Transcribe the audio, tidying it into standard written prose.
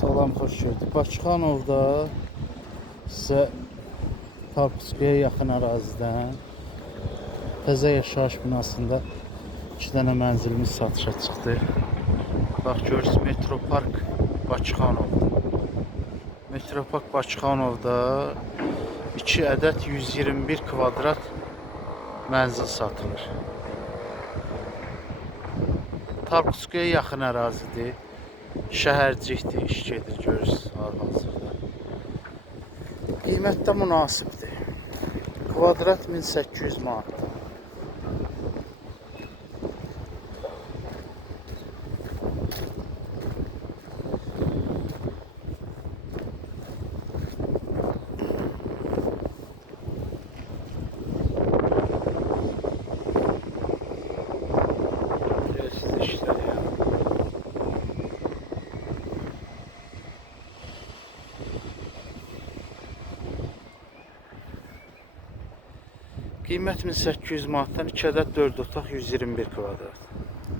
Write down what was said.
Salam, xoş gördük. Bakıxanovda sizə Tarkovskaya yaxın ərazidən təzə yaşayış binasında 2 dənə mənzilimiz satışa çıxdı. Bax görürsünüz, Metropark Bakıxanovda. Metropark Bakıxanovda 2 ədəd 121 kvadrat mənzil satılır. Tarkovskaya yaxın ərazidir. Şəhərcikdir, iş gedir, görürsünüz hal-hazırda. Qiymət də münasibdir. Kvadrat 1800 manat. Görürsünüz işləri ya. Qiymət 1800 manatdan 2 ədəd 4 otaq 121 kvadrat.